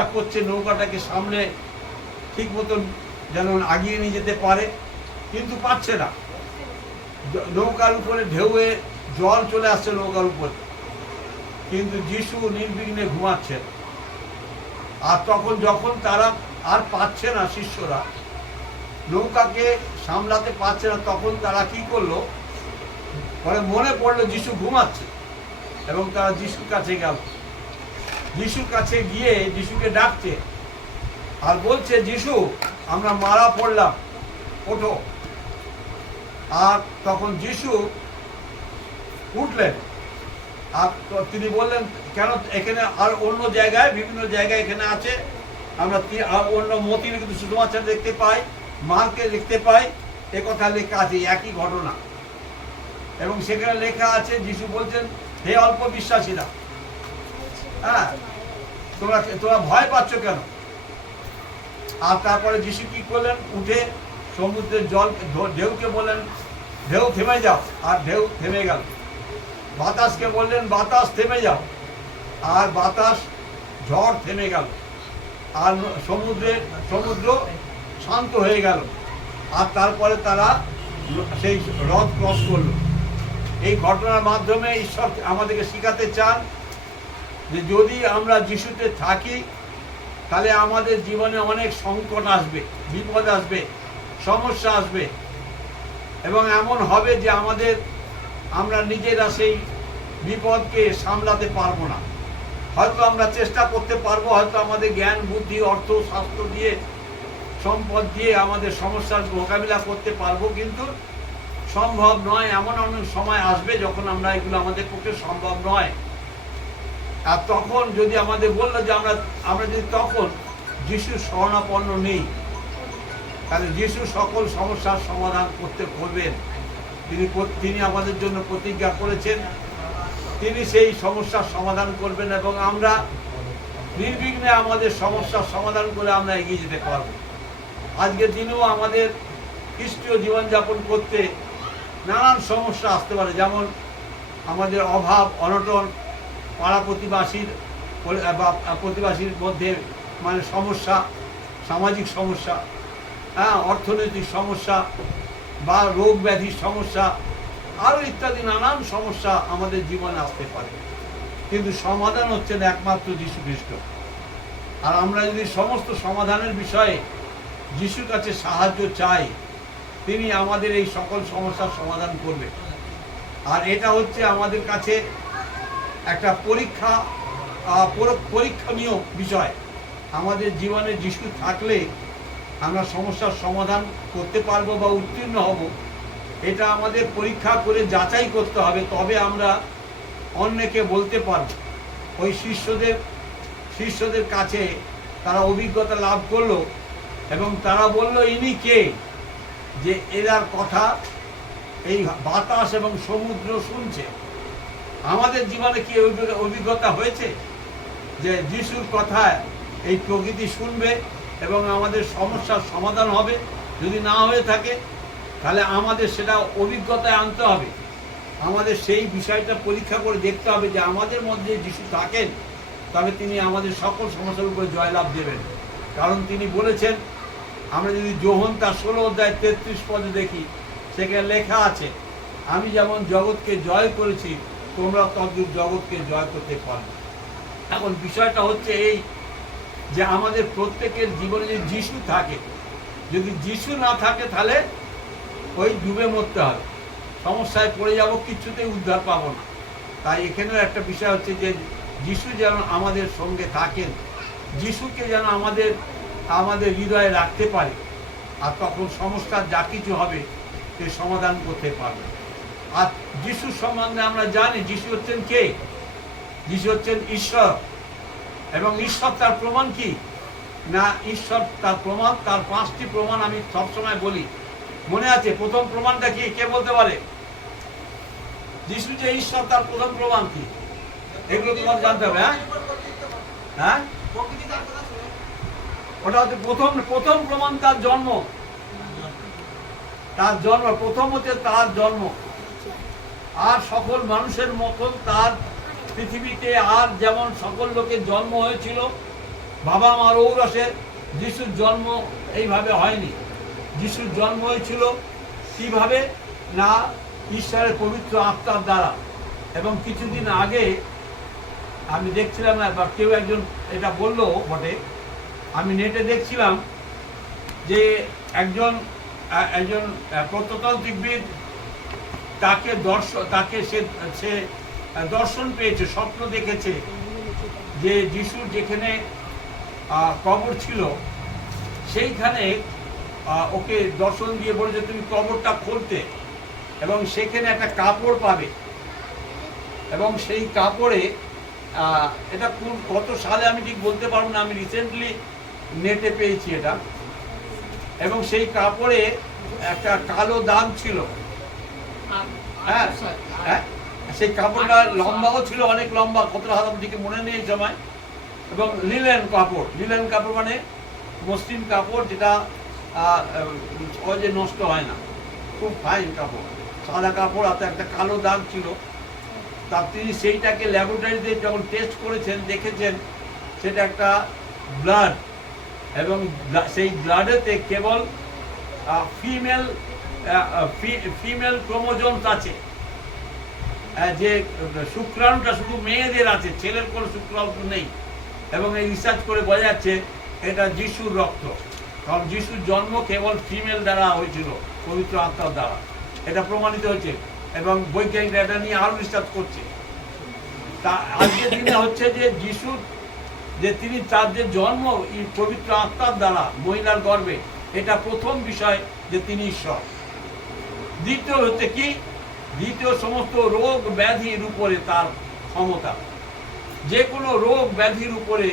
চেষ্টা করছে নৌকাটাকে সামনে ঠিক মতন যেন আগিয়ে নিয়ে যেতে পারে, কিন্তু পারছে না। নৌকার উপরে ঢেউয়ে জল চলে আসছে নৌকার উপরে, কিন্তু যিশু নির্বিঘ্নে ঘুমাচ্ছেন। আর তখন যখন তারা আর পাচ্ছে না, শিষ্যরা নৌকাকে সামলাতে পারছে না, তখন তারা কি করলো, পরে মনে পড়লো যিশু ঘুমাচ্ছে, এবং তারা যিশুর কাছে গেল। যিশুর কাছে গিয়ে যিশুকে ডাকছে আর বলছে, যিশু আমরা মারা পড়লাম, ওঠো। আর তখন যিশু উঠলেন। আর তিনি বললেন, কেন এখানে আর অন্য জায়গায়, বিভিন্ন জায়গায় এখানে আছে, আমরা অন্য মতির কিন্তু সুসমাচার দেখতে পাই, মার্কে দেখতে পাই, একথা লেখা আছে, একই ঘটনা। এবং সেখানে লেখা আছে, যিশু বলছেন, হে অল্প বিশ্বাসীরা, হ্যাঁ তোমরা ভয় পাচ্ছ কেন? আর তারপরে যিশু কি করলেন, উঠে সমুদ্রের জল ঢেউকে বললেন, ঢেউ থেমে যাও, আর ঢেউ থেমে গেল। বাতাসকে বললেন, বাতাস থেমে যাও, আর বাতাস, ঝড় থেমে গেল। আর সমুদ্র শান্ত হয়ে গেল। আর তারপরে তারা সেই হ্রদ ক্রস করলো। এই ঘটনার মাধ্যমে ঈশ্বর আমাদেরকে শিখাতে চান যে যদি আমরা যিশুতে থাকি, তাহলে আমাদের জীবনে অনেক সংকট আসবে, বিপদ আসবে, সমস্যা আসবে, এবং এমন হবে যে আমরা নিজেরা সেই বিপদকে সামলাতে পারবো না। হয়তো আমরা চেষ্টা করতে পারবো, হয়তো আমাদের জ্ঞান, বুদ্ধি, অর্থ, স্বাস্থ্য দিয়ে, সম্পদ দিয়ে আমাদের সমস্যার মোকাবিলা করতে পারবো, কিন্তু সম্ভব নয়। এমন অনেক সময় আসবে যখন আমরা এগুলো আমাদের পক্ষে সম্ভব নয়। আর তখন যদি আমাদের বললো যে আমরা যদি তখন যিশুর শরণাপন্ন নেই, তাহলে যিশু সকল সমস্যার সমাধান করবেন। তিনি আমাদের জন্য প্রতিজ্ঞা করেছেন, তিনি সেই সমস্যার সমাধান করবেন, এবং আমরা নির্বিঘ্নে আমাদের সমস্যার সমাধান করে আমরা এগিয়ে যেতে পারব। আজকের দিনেও আমাদের খ্রিস্টীয় জীবনযাপন করতে নানান সমস্যা আসতে পারে, যেমন আমাদের অভাব, অনটন, পাড়া প্রতিবাসীর মধ্যে মানে সমস্যা, সামাজিক সমস্যা, অর্থনৈতিক সমস্যা, বা রোগ ব্যাধির সমস্যা, আরও ইত্যাদি নানান সমস্যা আমাদের জীবনে আসতে পারে। কিন্তু সমাধান হচ্ছেন একমাত্র যীশু খ্রিস্ট। আর আমরা যদি সমস্ত সমাধানের বিষয়ে যিশুর কাছে সাহায্য চাই, তিনি আমাদের এই সকল সমস্যার সমাধান করবে। আর এটা হচ্ছে আমাদের কাছে একটা পরীক্ষণীয় বিষয়। আমাদের জীবনে যিশু থাকলে আমরা সমস্যার সমাধান করতে পারবো বা উত্তীর্ণ হব, এটা আমাদের পরীক্ষা করে যাচাই করতে হবে, তবে আমরা অন্যকে বলতে পারব। ওই শিষ্যদের কাছে তারা অভিজ্ঞতা লাভ করলো, এবং তারা বলল, ইনি কে যে এরার কথা এই বাতাস এবং সমুদ্র শুনছে? আমাদের জীবনে কি অভিজ্ঞতা হয়েছে যে যিশুর কথায় এই প্রকৃতি শুনবে এবং আমাদের সমস্যার সমাধান হবে? যদি না হয়ে থাকে, তাহলে আমাদের সেটা অভিজ্ঞতায় আনতে হবে। আমাদের সেই বিষয়টা পরীক্ষা করে দেখতে হবে যে আমাদের মধ্যে যিশু থাকেন, তবে তিনি আমাদের সকল সমস্যার উপরে জয়লাভ দেবেন। কারণ তিনি বলেছেন, আমরা যদি যোহন তার 16 অধ্যায় 33 পদে দেখি, সেখানে লেখা আছে, আমি যেমন জগৎকে জয় করেছি, তোমরা তদ্রূপ জগৎকে জয় করতে পারবে। এখন বিষয়টা হচ্ছে এই যে আমাদের প্রত্যেকের জীবনে যদি যিশু থাকে, যদি যিশু না থাকে, তাহলে ওই ডুবে মরতে হবে, সমস্যায় পড়ে যাব, কিছুতেই উদ্ধার পাবো না। তাই এখানেও একটা বিষয় হচ্ছে যে যিশু যেন আমাদের সঙ্গে থাকেন, যিশুকে যেন আমাদের হৃদয়ে রাখতে পারে, আর তখন সমস্যার যা কিছু হবে সে সমাধান করতে পারবে। আর যিশুর সম্বন্ধে আমরা জানি, যিশু হচ্ছেন কে? যিশু হচ্ছেন ঈশ্বর। এবং ঈশ্বর তার প্রমাণ কি না? ঈশ্বর তার প্রমাণ, তার 5টি প্রমাণ আমি সবসময় বলি, মনে আছে? প্রথম প্রমাণটা কি, কে বলতে পারে? যিশু যে ঈশ্বর, তার প্রথম প্রমাণ কি? এগুলো তোমার জানতে হবে। হ্যাঁ, ওটা হচ্ছে প্রথম প্রমাণ, তার জন্ম। প্রথম হচ্ছে তার জন্ম। আর সকল মানুষের মতন তার পৃথিবীতে আর যেমন সকল লোকের জন্ম হয়েছিল, বাবা মার ঔরসে যিশুর জন্ম এইভাবে হয়নি। যিশুর জন্ম হয়েছিল কিভাবে না ঈশ্বরের পবিত্র আত্মার দ্বারা। এবং কিছুদিন আগে আমি দেখছিলাম, বা কেউ একজন এটা বললো বটে, আমি নেটে দেখছিলাম যে একজন প্রত্নতান্ত্রিকবিদ তাকে সে দর্শন পেয়েছে, স্বপ্ন দেখেছে যে যিশুর যেখানে কবর ছিল সেইখানে ওকে দর্শন দিয়ে বলেছে তুমি কবরটা খুলতে, এবং সেখানে একটা কাপড় পাবে, এবং সেই কাপড়ে এটা কত সালে আমি ঠিক বলতে পারবো না, আমি রিসেন্টলি নেটে পেয়েছি এটা। এবং সেই কাপড়ে একটা কালো দাগ ছিল। হ্যাঁ হ্যাঁ, সেই কাপড়টা লম্বাও ছিল, অনেক লম্বা, কতটা হাত দিকে মনে নেই সময়। এবং লিলেন কাপড় মানে মসৃণ কাপড়, যেটা সহজে নষ্ট হয় না, খুব ফাইন কাপড়, সাদা কাপড়, হাতে একটা কালো দাগ ছিল। তা তিনি সেইটাকে ল্যাবরেটরিতে যখন টেস্ট করেছেন দেখেছেন সেটা একটা ব্লাড, এবং সেই ব্লাডেতে কেবল ফিমেল ক্রোমোজোমস আছে, যে শুক্রাণুটা শুধু মেয়েদের আছে, ছেলের কোনো শুক্রাণু নেই। এবং এই রিসার্চ করে বোঝা যাচ্ছে এটা যিশুর রক্ত, কারণ যিশুর জন্ম কেবল ফিমেল দ্বারা হয়েছিল, পবিত্র আত্মার দ্বারা, এটা প্রমাণিত হয়েছে। এবং বৈজ্ঞানিকরা এটা নিয়ে আরো রিসার্চ করছে। তা আজকের দিনে হচ্ছে যে যিশুর তিনি তার যে জন্ম পবিত্র আত্মার দ্বারা মহিলার গর্ভে, এটা প্রথম বিষয় যে তিনি ঈশ্বর। দ্বিতীয় হচ্ছে কি, দ্বিতীয় সমস্ত রোগ ব্যাধির উপরে তার ক্ষমতা। যে কোনো রোগ ব্যাধির উপরে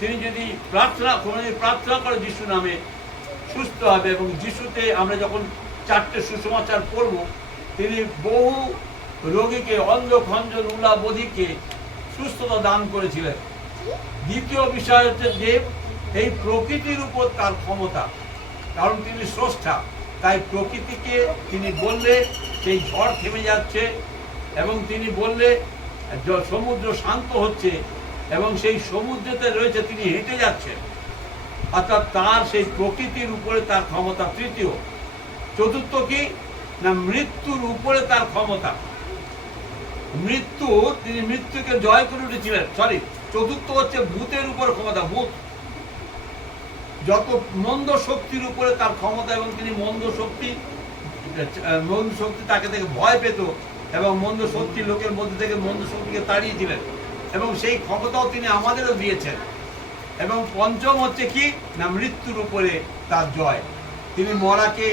তিনি যদি প্রার্থনা করে যিশু নামে, সুস্থ হবে। এবং যিশুতে আমরা যখন 4টে সুসমাচার পড়ব, তিনি বহু রোগীকে, অন্ধ, খঞ্জ, লুলা, বধিকে সুস্থতা দান করেছিলেন। দ্বিতীয় বিষয় হচ্ছে যে এই প্রকৃতির উপর তার ক্ষমতা, কারণ তিনি স্রষ্টা। তাই প্রকৃতিকে তিনি বললে সেই ঝড় থেমে যাচ্ছে, এবং তিনি বললে সমুদ্র শান্ত হচ্ছে, এবং সেই সমুদ্রতে রয়েছে তিনি হেঁটে যাচ্ছেন। অর্থাৎ তার সেই প্রকৃতির উপরে তার ক্ষমতা। তৃতীয়, চতুর্থ কি না, মৃত্যুর উপরে তার ক্ষমতা। তিনি মৃত্যুকে জয় করে উঠেছিলেন। চতুর্থ হচ্ছে ভূতের উপর ক্ষমতা। ভূত, যত মন্দ শক্তির উপরে তার ক্ষমতা, এবং তিনি মন্দ শক্তি তাকে থেকে ভয় পেত, এবং মন্দ শক্তি লোকের মধ্যে থেকে মন্দ শক্তিকে তাড়িয়েছিলেন, এবং সেই ক্ষমতাও তিনি আমাদেরও দিয়েছেন। এবং পঞ্চম হচ্ছে কি না, মৃত্যুর উপরে তার জয়। তিনি মরাকে,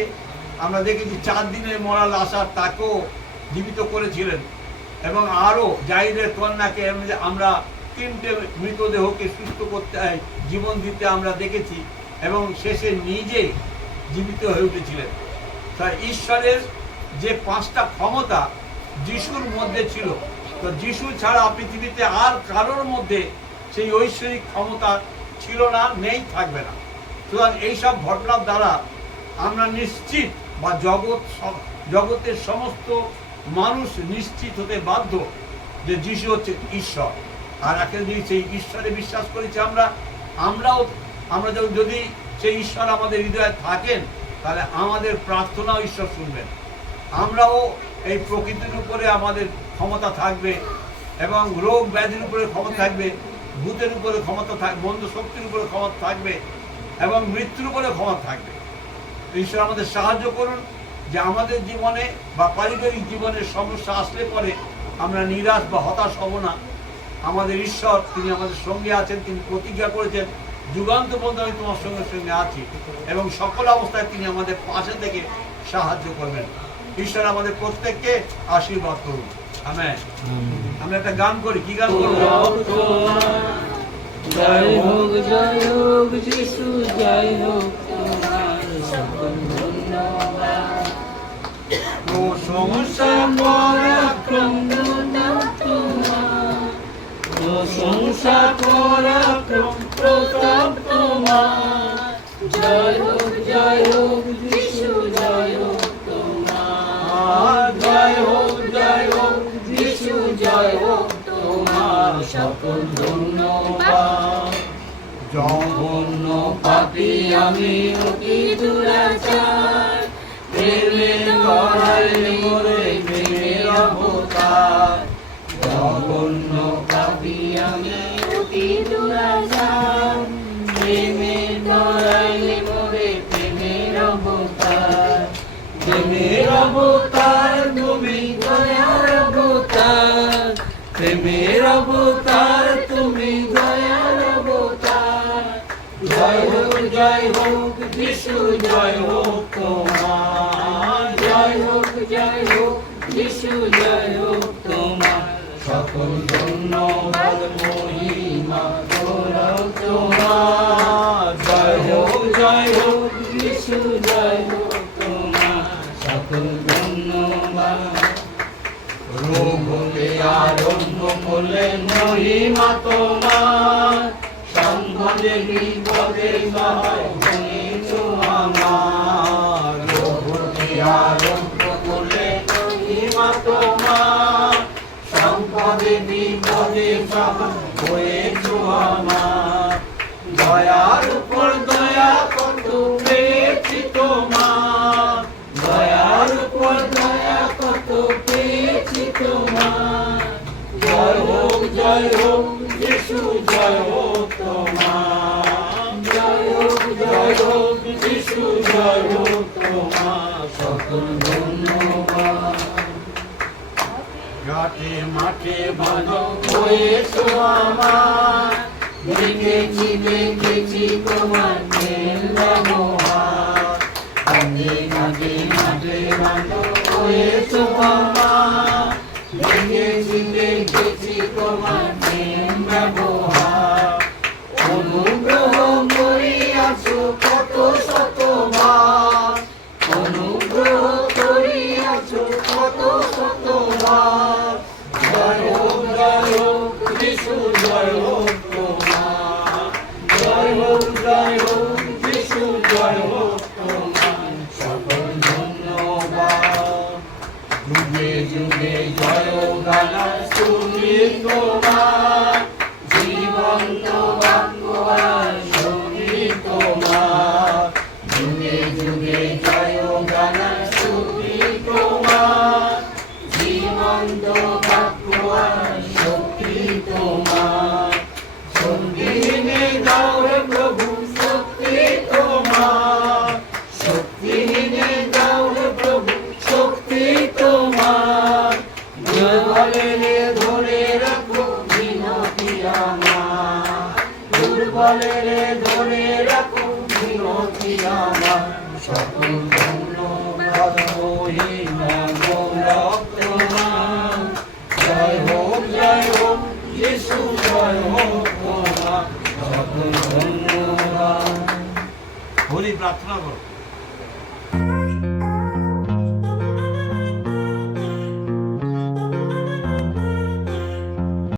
আমরা দেখেছি 4 দিনের মরা লাশার, তাকেও জীবিত করেছিলেন। এবং আরো জাইরের কন্যাকে আমরা 3টে মৃতদেহকে সুস্থ করতে, জীবন দিতে আমরা দেখেছি, এবং শেষে নিজে জীবিত হয়ে উঠেছিলেন। তাই ঈশ্বরের যে 5টা ক্ষমতা যিশুর মধ্যে ছিল, তো যিশু ছাড়া পৃথিবীতে আর কারোর মধ্যে সেই ঐশ্বরিক ক্ষমতা ছিল না, নেই, থাকবে না। সুতরাং এইসব ঘটনার দ্বারা আমরা নিশ্চিত, বা জগতের সমস্ত মানুষ নিশ্চিত হতে বাধ্য যে যিশু হচ্ছে ঈশ্বর। আর এখন যদি সেই ঈশ্বরে বিশ্বাস করেছি আমরা যদি সেই ঈশ্বর আমাদের হৃদয়ে থাকেন, তাহলে আমাদের প্রার্থনাও ঈশ্বর শুনবেন। আমরাও এই প্রকৃতির উপরে আমাদের ক্ষমতা থাকবে, এবং রোগ ব্যাধির উপরে ক্ষমতা থাকবে, ভূতের উপরে ক্ষমতা থাকবে, মন্দ শক্তির উপরে ক্ষমতা থাকবে, এবং মৃত্যুর উপরে ক্ষমতা থাকবে। ঈশ্বর আমাদের সাহায্য করুন যে আমাদের জীবনে বা পারিবারিক জীবনের সমস্যা আসলে পরে আমরা নিরাশ বা হতাশ হব না। আমাদের ঈশ্বর, তিনি আমাদের সঙ্গে আছেন। তিনি প্রতিজ্ঞা করেছেন, যুগান্ত পর্যন্ত আমি তোমার সঙ্গে সঙ্গে আছি, এবং সকল অবস্থায় তিনি আমাদের পাশে থেকে সাহায্য করবেন। ঈশ্বর আমাদের প্রত্যেককে আশীর্বাদ করুন। আমেন। আমরা একটা গান করি। কি গান করব? জয় হোক যিশু, জয় হোক প্রশংসা পরাক্রম তোমার, প্রশংসা পরাক্রম প্রতাপ তোমার। জয় হোক যিশু, জয় হোক তোমার। জয় হোক যিশু, জয় হোক তোমার। সকল ধন্যবাদ। জঘন্য পাপী আমি অতি দুরাচার, প্রেমের গড়ালে মোরে প্রেমের অবতার। জঘন্য পাপী আমি অতি দুরাচার, প্রেমের গড়ালে মোরে প্রেমের অবতার। প্রেমের অবতার তুমি দয়ার অবতার, প্রেমের অবতার তুমি দয়ার অবতার। জয় হোক যিশু জয় হোক তোমার, জয় হোক যিশু জয় হোক তোমার। সকল ধন্যবাদ মহিমা গৌরব তোমার। জয় হোক যিশু জয় হোক তোমার। সকল ধন্যবাদ। রোগ হতে আরম্ভ করলেন মহিমা তোমার, সম্পদে বিপদে সহায় হয়েছো আমার। রোগ হতে আরম্ভ করলেন মহিমা তোমার, সম্পদে বিপদে সহায় হয়েছো আমার। দয়ার উপর দয়া কত পেয়েছি তোমার, দয়ার উপর দয়া কত পেয়েছি তোমার। জয় হোক যিশু জয় হোক তোমার, জয় হোক যিশু জয় হোক তোমার। সকল ধন্যবাদ। ঘাটে মাঠে ভালো হয়েছো আমার, দেখেছি তোমার প্রেম ব্যবহার। কাঁধে মাঠে ভালো হয়েছো আমার, দেখেছি তোমার প্রেম ব্যবহার। অনুগ্রহ করিয়াছো কত শতবার, অনুগ্রহ করিয়াছো কত শতবার। জয় হোক যিশু জয় হোক তোমার, জয় হোক যিশু জয় হোক তোমার। সকল ধন্যবাদ। যুগে যুগে জয় গানা শুনি তোমার, জীবন্ত বাক্য আর শুনি তোমার। যুগে যুগে জয় গানা শুনি তোমার, জীবন্ত বাক্য আর শক্তি তোমার। শক্তিহীনে দাও হে প্রভু শক্তি তোমার, শক্তিহীনে দাও হে প্রভু শক্তি তোমার। দুর্বলেরে ধরে রাখো মিনতি আমার, দুর্বলেরে ধরে রাখো মিনতি আমার। সকল ধন্যবাদ মহিমা গৌরব তোমার। জয় হোক যিশু জয় হোক তোমার। সকল ধন্যবাদ। হরি প্রার্থনা করো।